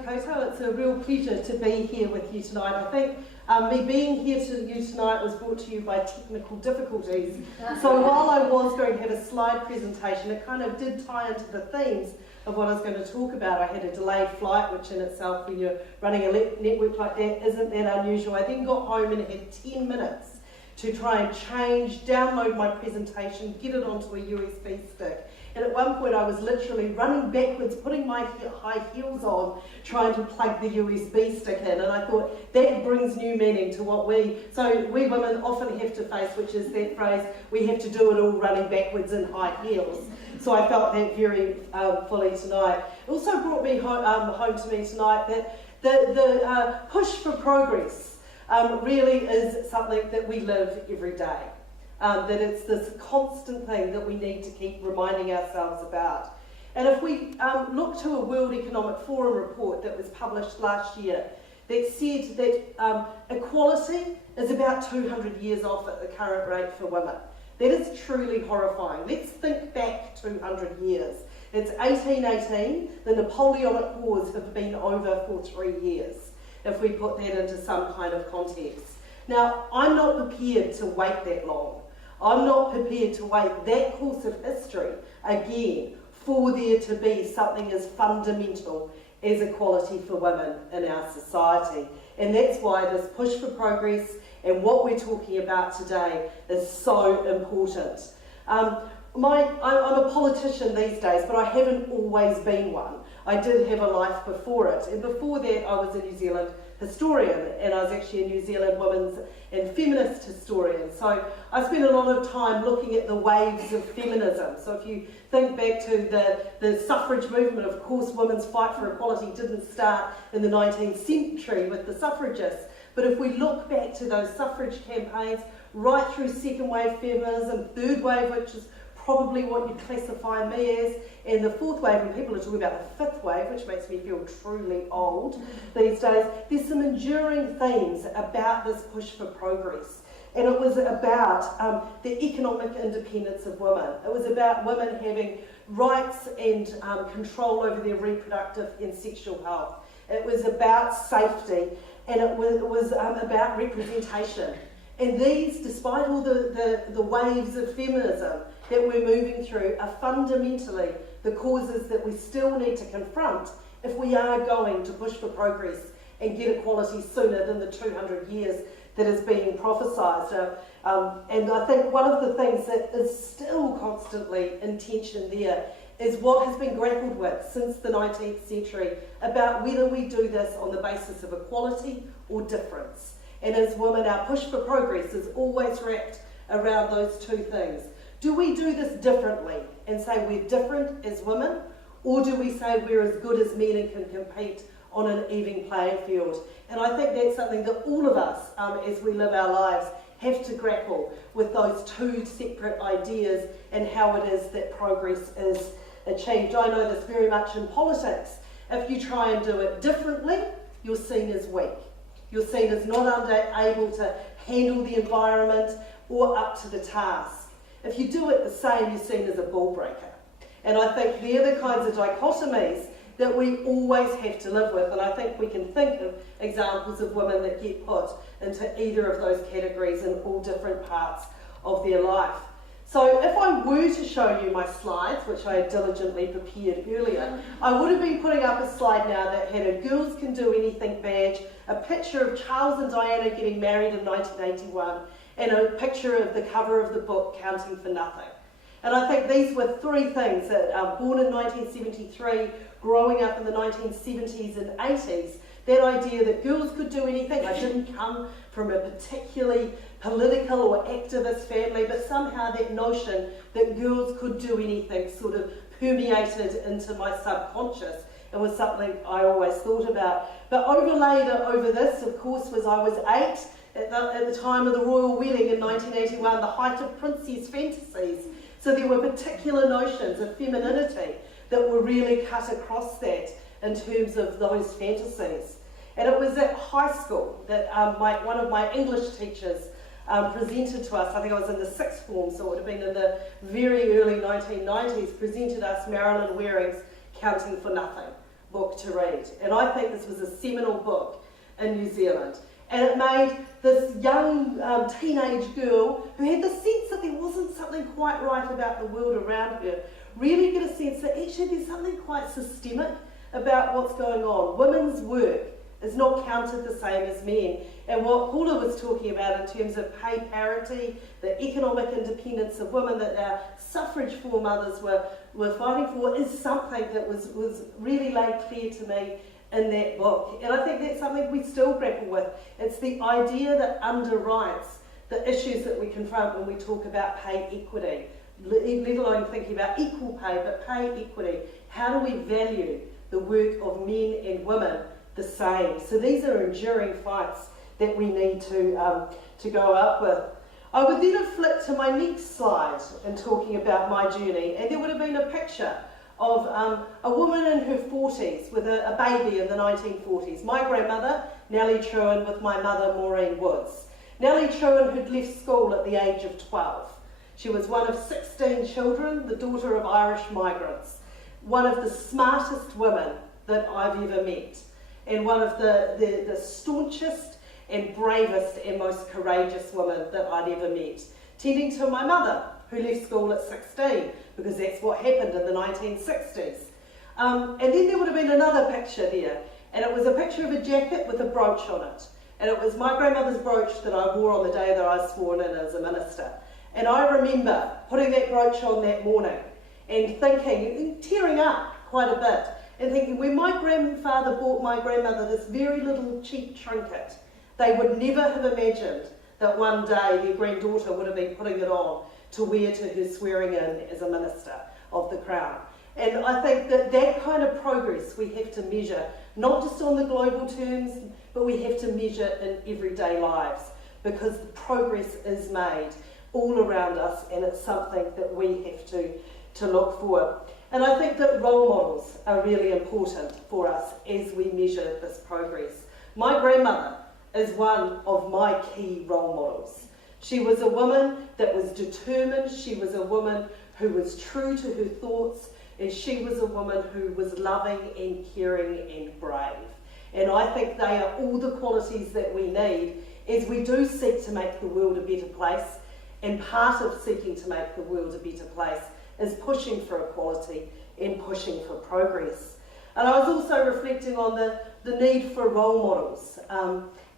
Kia koutou. It's a real pleasure to be here with you tonight. I think me being here to you tonight was brought to you by technical difficulties. So while I was going to have a slide presentation, it kind of did tie into the themes of what I was going to talk about. I had a delayed flight, which in itself, when you're running a network like that, isn't that unusual. I then got home and had 10 minutes to try and download my presentation, get it onto a USB stick. And at one point I was literally running backwards, putting my high heels on, trying to plug the USB stick in. And I thought, that brings new meaning to what we women often have to face, which is that phrase, we have to do it all running backwards in high heels. So I felt that very fully tonight. It also brought me home to me tonight that the push for progress really is something that we live every day. That it's this constant thing that we need to keep reminding ourselves about. And if we look to a World Economic Forum report that was published last year that said that equality is about 200 years off at the current rate for women. That is truly horrifying. Let's think back 200 years. It's 1818, the Napoleonic Wars have been over for 3 years, if we put that into some kind of context. Now, I'm not prepared to wait that long. I'm not prepared to wait that course of history again for there to be something as fundamental as equality for women in our society. And that's why this push for progress and what we're talking about today is so important. I'm a politician these days, but I haven't always been one. I did have a life before it, and before that I was a New Zealand historian, and I was actually a New Zealand women's and feminist historian. So I spent a lot of time looking at the waves of feminism. So if you think back to the suffrage movement, of course women's fight for equality didn't start in the 19th century with the suffragists, but if we look back to those suffrage campaigns right through second wave feminism, third wave, which is probably what you classify me as, and the fourth wave, and people are talking about the fifth wave, which makes me feel truly old these days, there's some enduring themes about this push for progress. And it was about the economic independence of women. It was about women having rights and control over their reproductive and sexual health. It was about safety, and it was about representation. And these, despite all the waves of feminism that we're moving through, are fundamentally the causes that we still need to confront if we are going to push for progress and get equality sooner than the 200 years that is being prophesied. And I think one of the things that is still constantly in tension there is what has been grappled with since the 19th century about whether we do this on the basis of equality or difference. And as women, our push for progress is always wrapped around those two things. Do we do this differently and say we're different as women, or do we say we're as good as men and can compete on an even playing field? And I think that's something that all of us, as we live our lives, have to grapple with, those two separate ideas and how it is that progress is achieved. I know this very much in politics. If you try and do it differently, you're seen as weak. You're seen as not able to handle the environment or up to the task. If you do it the same, you're seen as a ball breaker. And I think they're the kinds of dichotomies that we always have to live with. And I think we can think of examples of women that get put into either of those categories in all different parts of their life. So if I were to show you my slides, which I had diligently prepared earlier, I would have been putting up a slide now that had a Girls Can Do Anything badge, a picture of Charles and Diana getting married in 1981, and a picture of the cover of the book, Counting for Nothing. And I think these were three things that, born in 1973, growing up in the 1970s and 80s, that idea that girls could do anything. I didn't come from a particularly political or activist family, but somehow that notion that girls could do anything sort of permeated into my subconscious. It was something I always thought about. But overlaid over this, of course, was I was 8 at the time of the royal wedding in 1981, the height of princess fantasies. So there were particular notions of femininity that were really cut across that in terms of those fantasies. And it was at high school that one of my English teachers presented to us, I think I was in the sixth form, so it would have been in the very early 1990s, presented us Marilyn Waring's Counting for Nothing, book to read. And I think this was a seminal book in New Zealand. And it made this young teenage girl who had the sense that there wasn't something quite right about the world around her, really get a sense that actually there's something quite systemic about what's going on. Women's work is not counted the same as men. And what Paula was talking about in terms of pay parity, the economic independence of women that our suffrage foremothers were fighting for, is something that was really laid clear to me in that book. And I think that's something we still grapple with. It's the idea that underwrites the issues that we confront when we talk about pay equity, let alone thinking about equal pay, but pay equity. How do we value the work of men and women the same? So these are enduring fights that we need to go up with. I would then have flipped to my next slide in talking about my journey, and there would have been a picture of a woman in her 40s with a baby in the 1940s. My grandmother, Nellie Trewin, with my mother, Maureen Woods. Nellie Trewin had left school at the age of 12. She was one of 16 children, the daughter of Irish migrants, one of the smartest women that I've ever met, and one of the staunchest and bravest and most courageous women that I'd ever met, tending to my mother, who left school at 16, because that's what happened in the 1960s. And then there would have been another picture there, and it was a picture of a jacket with a brooch on it. And it was my grandmother's brooch that I wore on the day that I was sworn in as a minister. And I remember putting that brooch on that morning and thinking, and tearing up quite a bit, and thinking, when my grandfather bought my grandmother this very little cheap trinket, they would never have imagined that one day their granddaughter would have been putting it on to wear to her swearing in as a minister of the Crown. And I think that that kind of progress we have to measure, not just on the global terms, but we have to measure in everyday lives, because progress is made all around us, and it's something that we have to look for. And I think that role models are really important for us as we measure this progress. My grandmother is one of my key role models. She was a woman that was determined, she was a woman who was true to her thoughts, and she was a woman who was loving and caring and brave. And I think they are all the qualities that we need as we do seek to make the world a better place. And part of seeking to make the world a better place is pushing for equality and pushing for progress. And I was also reflecting on the need for role models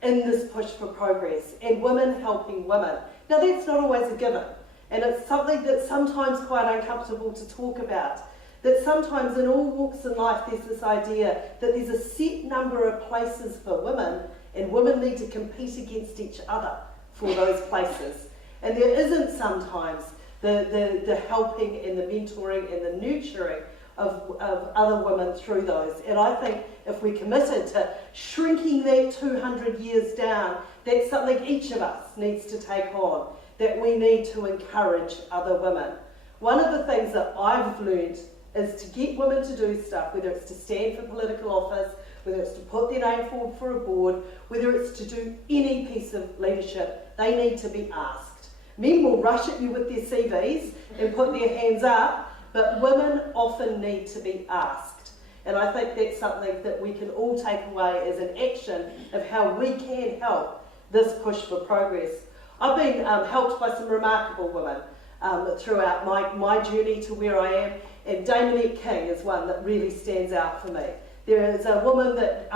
in this push for progress, and women helping women. Now that's not always a given, and it's something that's sometimes quite uncomfortable to talk about. That sometimes in all walks of life there's this idea that there's a set number of places for women, and women need to compete against each other for those places. And there isn't sometimes the helping and the mentoring and the nurturing of other women through those. And I think if we're committed to shrinking that 200 years down, that's something each of us needs to take on, that we need to encourage other women. One of the things that I've learned is to get women to do stuff, whether it's to stand for political office, whether it's to put their name forward for a board, whether it's to do any piece of leadership, they need to be asked. Men will rush at you with their CVs and put their hands up, but women often need to be asked. And I think that's something that we can all take away as an action of how we can help this push for progress. I've been helped by some remarkable women throughout my journey to where I am, and Damonette King is one that really stands out for me. There is a woman that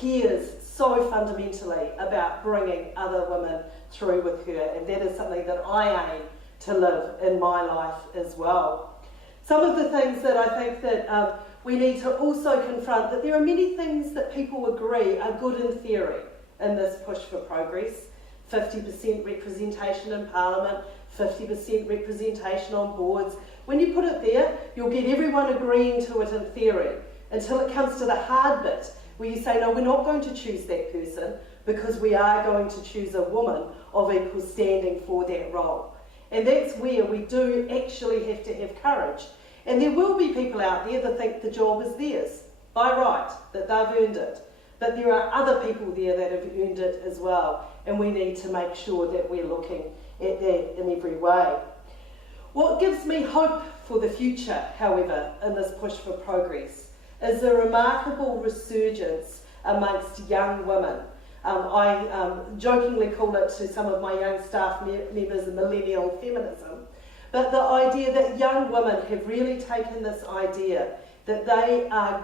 cares so fundamentally about bringing other women through with her, and that is something that I aim to live in my life as well. Some of the things that I think that we need to also confront, that there are many things that people agree are good in theory in this push for progress. 50% representation in Parliament, 50% representation on boards. When you put it there, you'll get everyone agreeing to it in theory, until it comes to the hard bit, where you say, no, we're not going to choose that person, because we are going to choose a woman of equal standing for that role. And that's where we do actually have to have courage. And there will be people out there that think the job is theirs, by right, that they've earned it. But there are other people there that have earned it as well, and we need to make sure that we're looking at that in every way. What gives me hope for the future, however, in this push for progress, is a remarkable resurgence amongst young women. I jokingly call it to some of my young staff members millennial feminism, but the idea that young women have really taken this idea that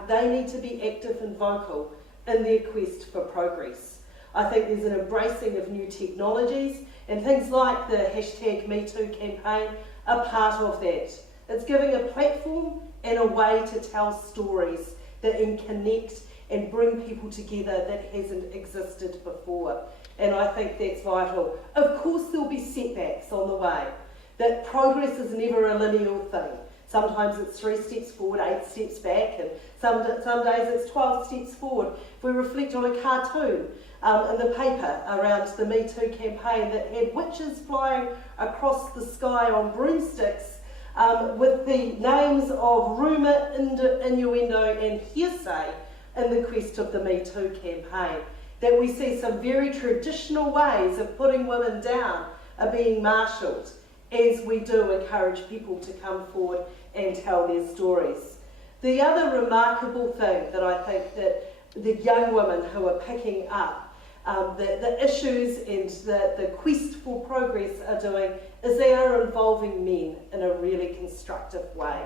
they need to be active and vocal in their quest for progress. I think there's an embracing of new technologies, and things like the hashtag #MeToo campaign are part of that. It's giving a platform and a way to tell stories that can connect and bring people together that hasn't existed before. And I think that's vital. Of course there'll be setbacks on the way. That progress is never a linear thing. Sometimes it's 3 steps forward, 8 steps back, and some days it's 12 steps forward. If we reflect on a cartoon in the paper around the Me Too campaign that had witches flying across the sky on broomsticks with the names of rumour, innuendo and hearsay in the quest of the Me Too campaign, that we see some very traditional ways of putting women down are being marshalled as we do encourage people to come forward and tell their stories. The other remarkable thing that I think that the young women who are picking up the issues and the quest for progress are doing is they are involving men in a really constructive way.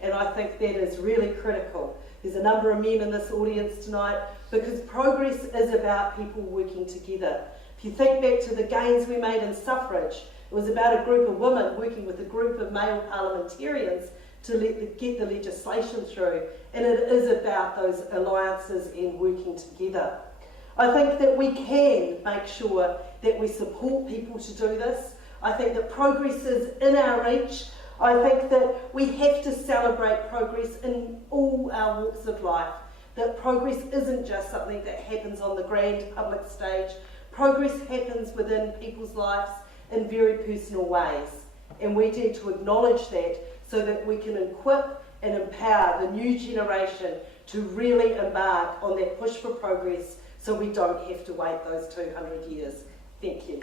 And I think that is really critical. There's a number of men in this audience tonight because progress is about people working together. If you think back to the gains we made in suffrage, it was about a group of women working with a group of male parliamentarians to get the legislation through, and it is about those alliances and working together. I think that we can make sure that we support people to do this. I think that progress is in our reach. I think that we have to celebrate progress in all our walks of life. That progress isn't just something that happens on the grand public stage. Progress happens within people's lives in very personal ways. And we need to acknowledge that so that we can equip and empower the new generation to really embark on that push for progress so we don't have to wait those 200 years. Thank you.